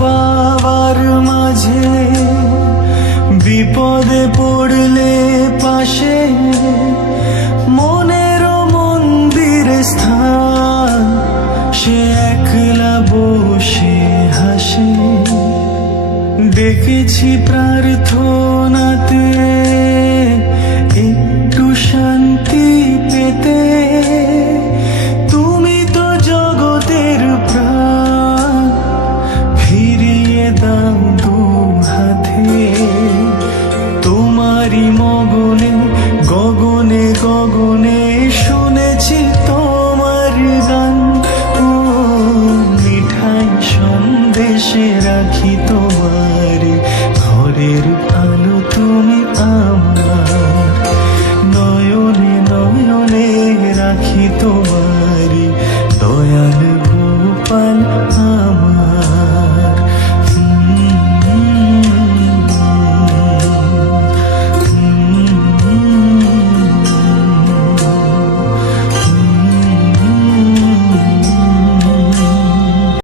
পাওয়ার মাঝে বিপদে পড়লে পাশে মনের মন্দির স্থান সে একলা বসে হাসে। ডেকেছি প্রার্থনাতে একটু শান্তি পেতে, তুমি তো জগতের প্রাণ ফিরিয়ে দাও দু হাতে। তোমারই মগনে গগনে গগনে শুনেছি তোমার গান, ও মিঠাই সন্দেশে রাখি তোমার ঘরের